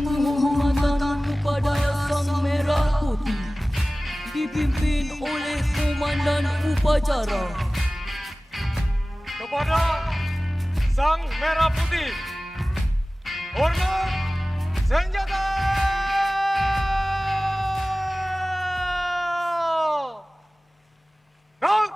penghormatan kepada Sang Merah Putih dipimpin oleh Komandan Upacara. Kepada Sang Merah Putih, hormat senjata! Round!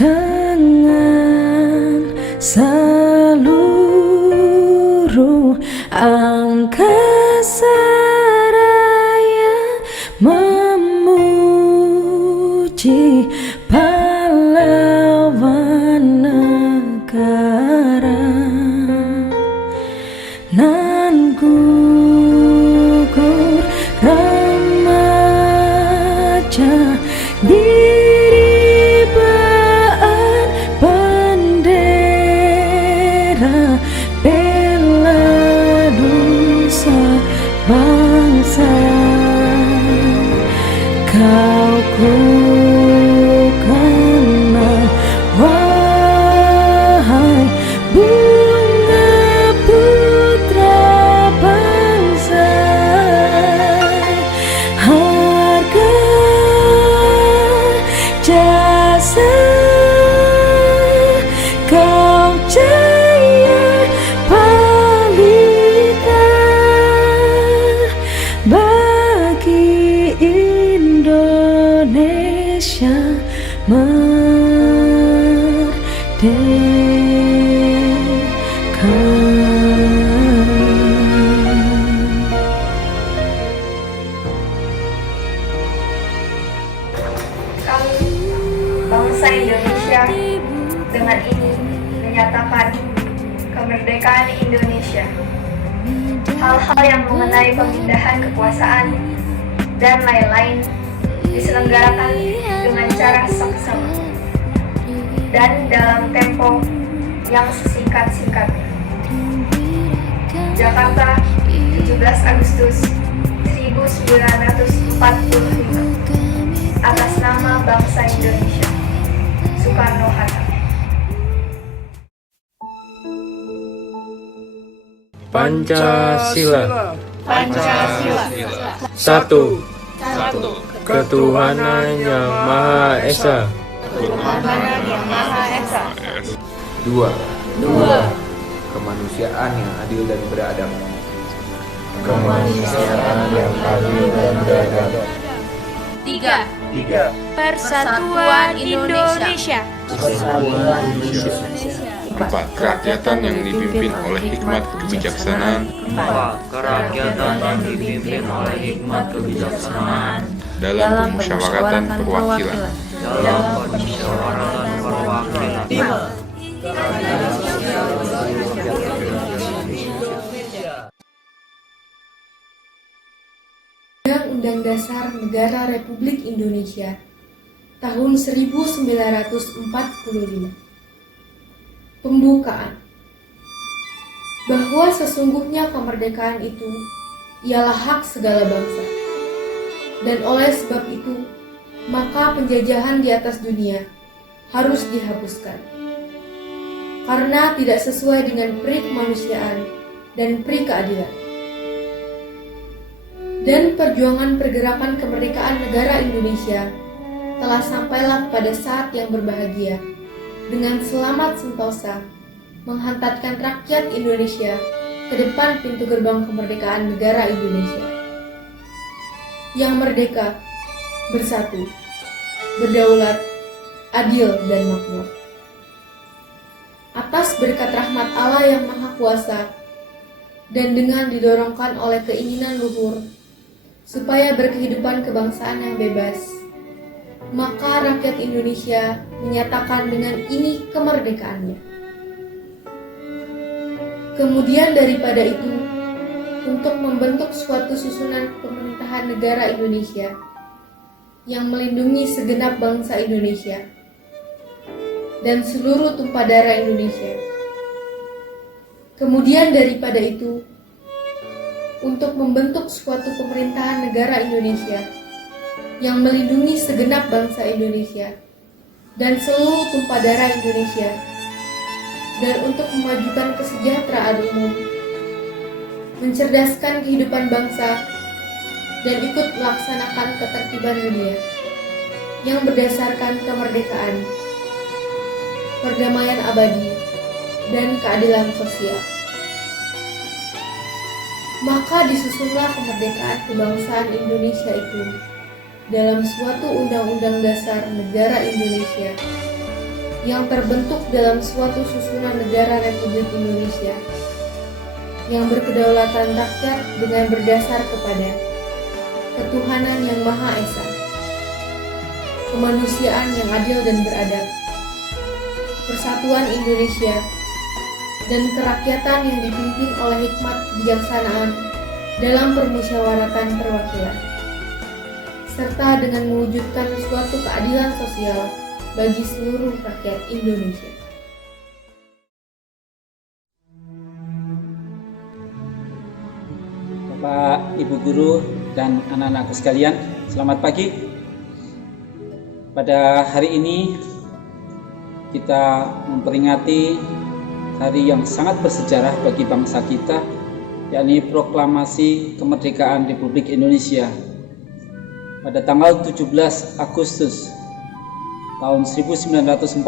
Dengan seluruh angkasa raya memuji pahlawan negara, nan gugur remaja bangsa. Kau ku kenal, wahai bunga putra bangsa. Harga jasa kau jaya bagi Indonesia merdeka. Kami, bangsa Indonesia, dengan ini menyatakan kemerdekaan Indonesia. Hal-hal yang mengenai pemindahan kekuasaan dan lain-lain diselenggarakan dengan cara saksama dan dalam tempo yang sesingkat-singkatnya. Jakarta, 17 Agustus 1945. Atas nama bangsa Indonesia, Soekarno-Hatta. Pancasila. Pancasila. Satu. Ketuhanan Yang Maha Esa. Ketuhanan Yang Maha Esa. Dua. kemanusiaan yang adil dan beradab. Kemanusiaan yang adil dan beradab. 3. Persatuan Indonesia. 4. Kerakyatan yang dipimpin oleh hikmat kebijaksanaan dalam pemusyawaratan perwakilan. Undang-Undang Dasar Negara Republik Indonesia tahun 1945. Pembukaan. Bahwa sesungguhnya kemerdekaan itu ialah hak segala bangsa. Dan oleh sebab itu, maka penjajahan di atas dunia harus dihapuskan. Karena tidak sesuai dengan peri kemanusiaan dan peri keadilan. Dan perjuangan pergerakan kemerdekaan negara Indonesia telah sampailah pada saat yang berbahagia dengan selamat sentosa menghantarkan rakyat Indonesia ke depan pintu gerbang kemerdekaan negara Indonesia yang merdeka, bersatu, berdaulat, adil dan makmur. Atas berkat rahmat Allah yang Maha Kuasa dan dengan didorongkan oleh keinginan luhur supaya berkehidupan kebangsaan yang bebas, maka rakyat Indonesia menyatakan dengan ini kemerdekaannya. Kemudian daripada itu, untuk membentuk suatu susunan pemerintahan negara Indonesia yang melindungi segenap bangsa Indonesia dan seluruh tumpah darah Indonesia. Kemudian daripada itu, untuk membentuk suatu pemerintahan negara Indonesia yang melindungi segenap bangsa Indonesia dan seluruh tumpah darah Indonesia, dan untuk memajukan kesejahteraan umum, mencerdaskan kehidupan bangsa, dan ikut melaksanakan ketertiban dunia yang berdasarkan kemerdekaan, perdamaian abadi, dan keadilan sosial. Maka disusunlah kemerdekaan kebangsaan Indonesia itu dalam suatu Undang-Undang Dasar Negara Indonesia yang terbentuk dalam suatu susunan negara Republik Indonesia yang berkedaulatan rakyat dengan berdasar kepada ketuhanan yang Maha Esa, kemanusiaan yang adil dan beradab, persatuan Indonesia, dan kerakyatan yang dipimpin oleh hikmat kebijaksanaan dalam permusyawaratan perwakilan, serta dengan mewujudkan suatu keadilan sosial bagi seluruh rakyat Indonesia. Bapak, Ibu Guru, dan anak-anakku sekalian, selamat pagi. Pada hari ini kita memperingati hari yang sangat bersejarah bagi bangsa kita, yakni Proklamasi Kemerdekaan Republik Indonesia pada tanggal 17 Agustus tahun 1945.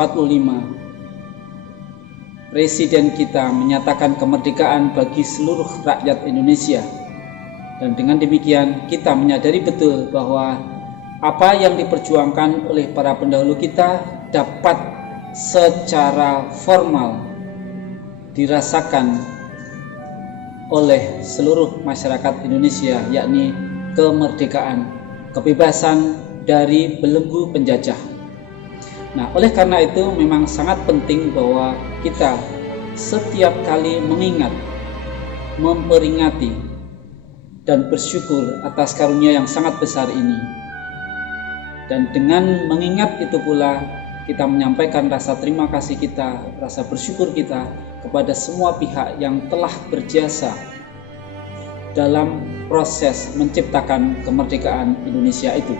Presiden kita menyatakan kemerdekaan bagi seluruh rakyat Indonesia, dan dengan demikian kita menyadari betul bahwa apa yang diperjuangkan oleh para pendahulu kita dapat secara formal dirasakan oleh seluruh masyarakat Indonesia, yakni kemerdekaan, kebebasan dari belenggu penjajah. Nah, oleh karena itu memang sangat penting bahwa kita setiap kali mengingat, memperingati, dan bersyukur atas karunia yang sangat besar ini. Dan dengan mengingat itu pula, kita menyampaikan rasa terima kasih kita, rasa bersyukur kita kepada semua pihak yang telah berjasa dalam proses menciptakan kemerdekaan Indonesia itu.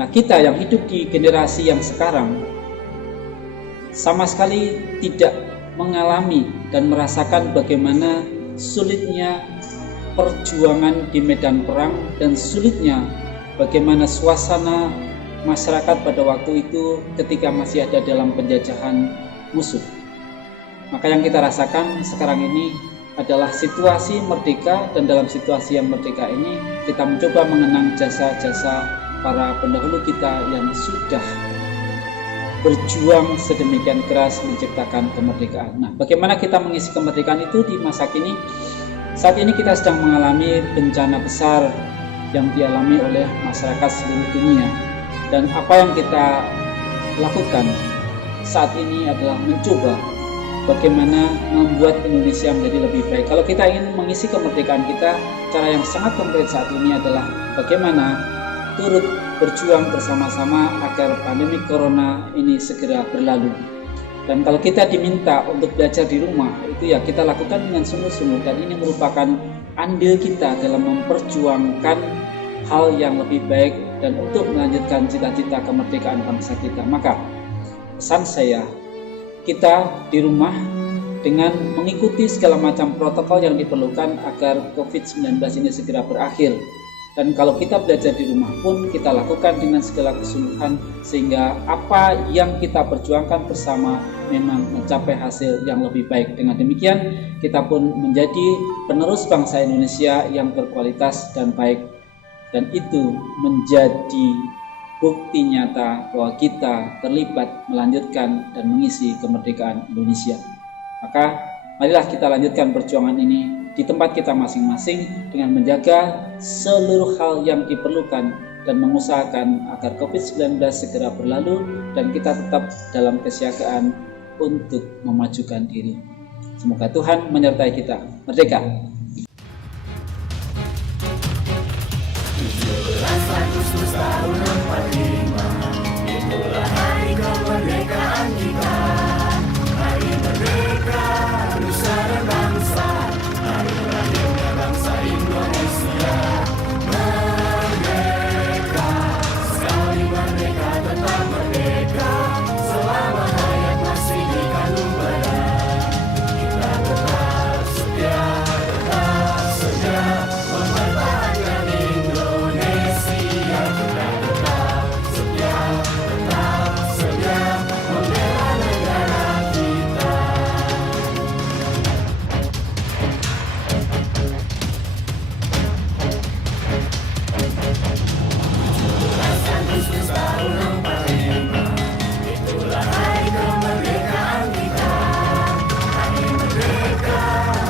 Nah, kita yang hidup di generasi yang sekarang sama sekali tidak mengalami dan merasakan bagaimana sulitnya perjuangan di medan perang dan sulitnya bagaimana suasana masyarakat pada waktu itu ketika masih ada dalam penjajahan musuh. Maka yang kita rasakan sekarang ini adalah situasi merdeka, dan dalam situasi yang merdeka ini kita mencoba mengenang jasa-jasa para pendahulu kita yang sudah berjuang sedemikian keras menciptakan kemerdekaan. Nah, bagaimana kita mengisi kemerdekaan itu di masa kini? Saat ini kita sedang mengalami bencana besar yang dialami oleh masyarakat seluruh dunia. Dan apa yang kita lakukan saat ini adalah mencoba bagaimana membuat Indonesia menjadi lebih baik. Kalau kita ingin mengisi kemerdekaan kita, cara yang sangat konkret saat ini adalah bagaimana turut berjuang bersama-sama agar pandemi corona ini segera berlalu. Dan kalau kita diminta untuk belajar di rumah, itu ya kita lakukan dengan sungguh-sungguh, dan ini merupakan andil kita dalam memperjuangkan hal yang lebih baik dan untuk melanjutkan cita-cita kemerdekaan bangsa kita. Maka pesan saya, kita di rumah dengan mengikuti segala macam protokol yang diperlukan agar COVID-19 ini segera berakhir. Dan kalau kita belajar di rumah pun kita lakukan dengan segala kesungguhan, sehingga apa yang kita perjuangkan bersama memang mencapai hasil yang lebih baik. Dengan demikian kita pun menjadi penerus bangsa Indonesia yang berkualitas dan baik, dan itu menjadi bukti nyata bahwa kita terlibat melanjutkan dan mengisi kemerdekaan Indonesia. Maka marilah kita lanjutkan perjuangan ini di tempat kita masing-masing dengan menjaga seluruh hal yang diperlukan dan mengusahakan agar COVID-19 segera berlalu dan kita tetap dalam kesiagaan untuk memajukan diri. Semoga Tuhan menyertai kita. Merdeka! Itulah hari kemerdekaan kita. Hari merdeka, nusa dan bangsa. Hari lahirnya bangsa Indonesia. Merdeka, sekali merdeka tetap merdeka. Selama hayat masih di kandung badan, kita tetap setia mempertahankan Indonesia. Kita tetap setia membela negara kita. Agustus tahun 45, itulah hari kemerdekaan kita. Hari merdeka,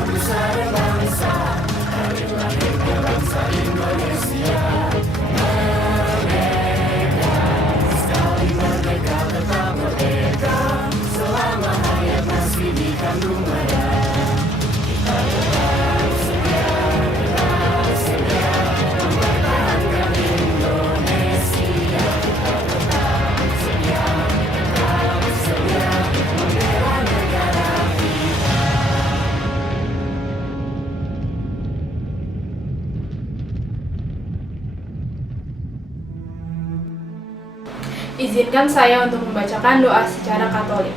nusa dan bangsa. Hari lahirnya bangsa Indonesia. Merdeka, sekali merdeka tetap merdeka. Selama hayat masih di kandung badan, kita tetap setia mempertahankan Indonesia. Kita tetap setia membela negara kita. Izinkan saya untuk membacakan doa secara Katolik.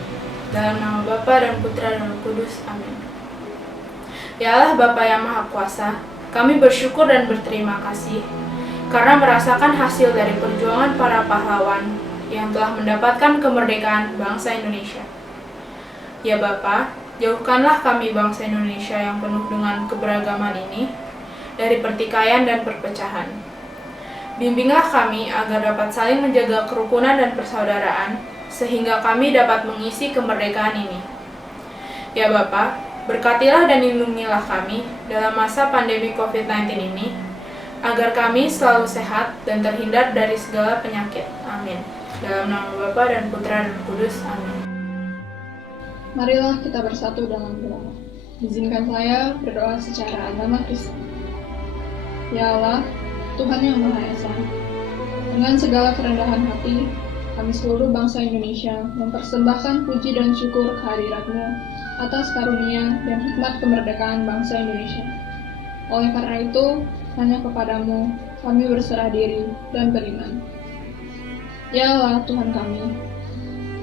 Dalam nama Bapa dan Putra dan Roh Kudus. Amin. Ya Allah Bapa yang Maha Kuasa, kami bersyukur dan berterima kasih karena merasakan hasil dari perjuangan para pahlawan yang telah mendapatkan kemerdekaan bangsa Indonesia. Ya Bapa, jauhkanlah kami bangsa Indonesia yang penuh dengan keberagaman ini dari pertikaian dan perpecahan. Bimbinglah kami agar dapat saling menjaga kerukunan dan persaudaraan, sehingga kami dapat mengisi kemerdekaan ini. Ya Bapa, berkatilah dan lindungilah kami dalam masa pandemi COVID-19 ini, agar kami selalu sehat dan terhindar dari segala penyakit. Amin. Dalam nama Bapa dan Putra dan Kudus. Amin. Marilah kita bersatu dalam doa. Izinkan saya berdoa secara agama Kristen. Ya Allah, Tuhan yang Maha Esa, dengan segala kerendahan hati, kami seluruh bangsa Indonesia mempersembahkan puji dan syukur kehadirat-Mu atas karunia dan hikmat kemerdekaan bangsa Indonesia. Oleh karena itu, hanya kepadamu kami berserah diri dan beriman. Ya Allah Tuhan kami,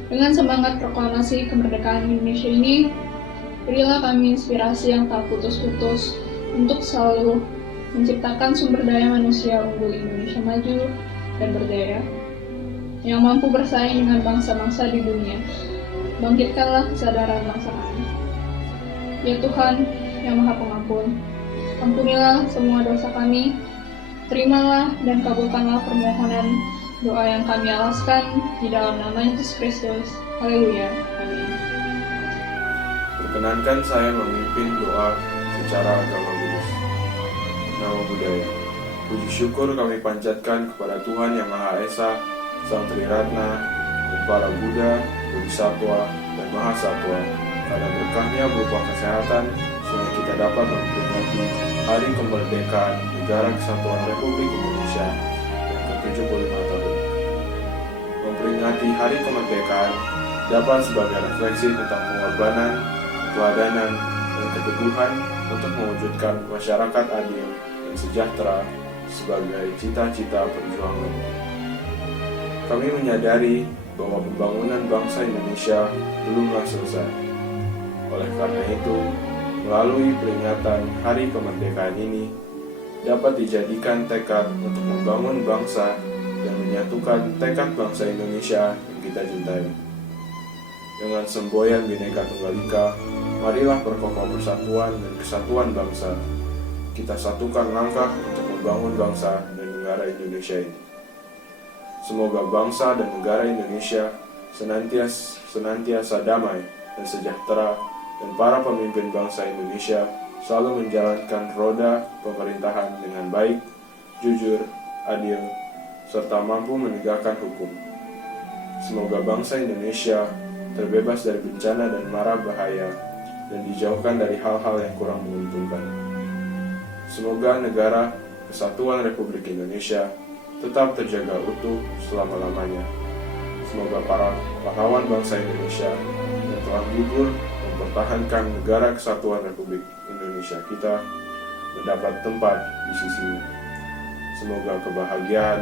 dengan semangat proklamasi kemerdekaan Indonesia ini, berilah kami inspirasi yang tak putus-putus untuk selalu menciptakan sumber daya manusia unggul Indonesia maju dan berdaya, yang mampu bersaing dengan bangsa-bangsa di dunia. Bangkitkanlah kesadaran bangsa kami. Ya Tuhan yang Maha Pengampun, ampunilah semua dosa kami, terimalah dan kabulkanlah permohonan doa yang kami alaskan di dalam nama Yesus Kristus. Haleluya. Amin. Perkenankan saya memimpin doa secara agama Buddhis. Nama budaya. Puji syukur kami panjatkan kepada Tuhan Yang Maha Esa, Sang Triratna, dan para Buddha, Bodhisattva, dan Mahasatwa, karena berkahnya berupa kesehatan, sehingga kita dapat memperingati Hari Kemerdekaan Negara Kesatuan Republik Indonesia yang ke-75 tahun. Memperingati Hari Kemerdekaan dapat sebagai refleksi tentang pengorbanan, keteladanan, dan keteguhan untuk mewujudkan masyarakat adil dan sejahtera sebagai cita-cita perjuangan. Kami menyadari bahwa pembangunan bangsa Indonesia belumlah selesai. Oleh karena itu, melalui peringatan Hari Kemerdekaan ini dapat dijadikan tekad untuk membangun bangsa dan menyatukan tekad bangsa Indonesia yang kita cintai. Dengan semboyan Bhinneka Tunggal Ika, marilah perkokoh persatuan dan kesatuan bangsa. Kita satukan langkah untuk membangun bangsa dan negara Indonesia ini. Semoga bangsa dan negara Indonesia senantiasa damai dan sejahtera, dan para pemimpin bangsa Indonesia selalu menjalankan roda pemerintahan dengan baik, jujur, adil, serta mampu menegakkan hukum. Semoga bangsa Indonesia terbebas dari bencana dan mara bahaya, dan dijauhkan dari hal-hal yang kurang menguntungkan. Semoga negara Kesatuan Republik Indonesia tetap terjaga utuh selama-lamanya. Semoga para pahlawan bangsa Indonesia yang telah gugur mempertahankan negara Kesatuan Republik Indonesia kita mendapat tempat di sisinya. Semoga kebahagiaan,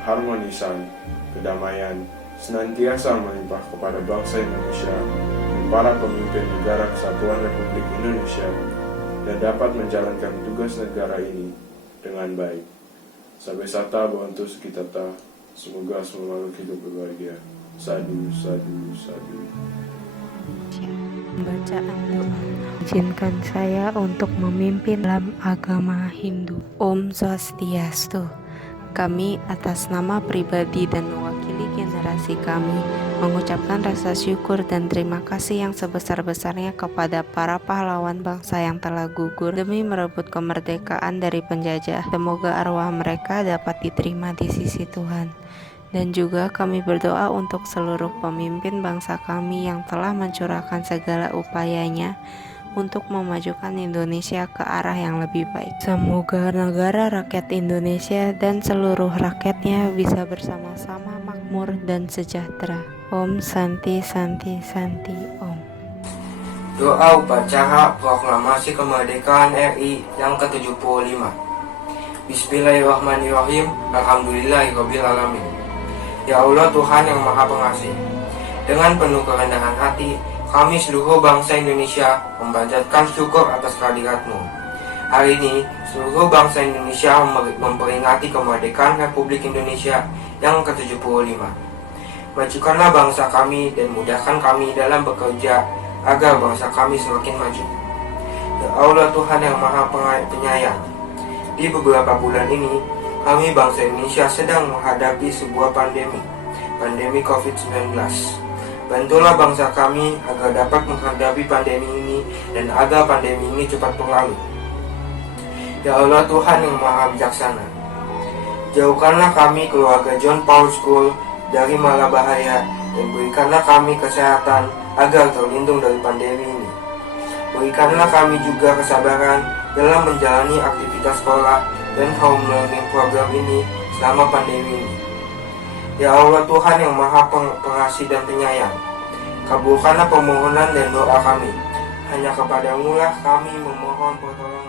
keharmonisan, kedamaian senantiasa melimpah kepada bangsa Indonesia dan para pemimpin negara Kesatuan Republik Indonesia, dan dapat menjalankan tugas negara ini dengan baik. Sabe sata bantu sekitata, semoga semua makhluk hidup berbahagia. Sadu, sadu, sadu. Bacaan doa. Izinkan saya untuk memimpin dalam agama Hindu. Om Swastiastu. Kami atas nama pribadi dan mewakili generasi kami mengucapkan rasa syukur dan terima kasih yang sebesar-besarnya kepada para pahlawan bangsa yang telah gugur demi merebut kemerdekaan dari penjajah. Semoga arwah mereka dapat diterima di sisi Tuhan. Dan juga kami berdoa untuk seluruh pemimpin bangsa kami yang telah mencurahkan segala upayanya untuk memajukan Indonesia ke arah yang lebih baik. Semoga negara rakyat Indonesia dan seluruh rakyatnya bisa bersama-sama makmur dan sejahtera. Om Santi Santi Santi Om. Doa upacara proklamasi kemerdekaan RI yang ke-75. Bismillahirrahmanirrahim. Alhamdulillahirabbil alamin. Ya Allah Tuhan yang Maha Pengasih, dengan penuh kerendahan hati kami seluruh bangsa Indonesia memanjatkan syukur atas kehadirat-Mu. Hari ini seluruh bangsa Indonesia memperingati kemerdekaan Republik Indonesia yang ke-75. Majukanlah bangsa kami dan mudahkan kami dalam bekerja agar bangsa kami semakin maju. Ya Allah Tuhan yang Maha Penyayang, di beberapa bulan ini kami bangsa Indonesia sedang menghadapi sebuah pandemi COVID-19. Bantulah bangsa kami agar dapat menghadapi pandemi ini dan agar pandemi ini cepat berlalu. Ya Allah Tuhan yang Maha Bijaksana, jauhkanlah kami keluarga John Paul School dari mara bahaya dan berikanlah kami kesehatan agar terlindung dari pandemi ini. Berikanlah kami juga kesabaran dalam menjalani aktivitas sekolah dan home learning program ini selama pandemi ini. Ya Allah Tuhan yang Maha Pengasih dan Penyayang, kabulkanlah permohonan dan doa kami. Hanya kepadamu lah kami memohon pertolongan.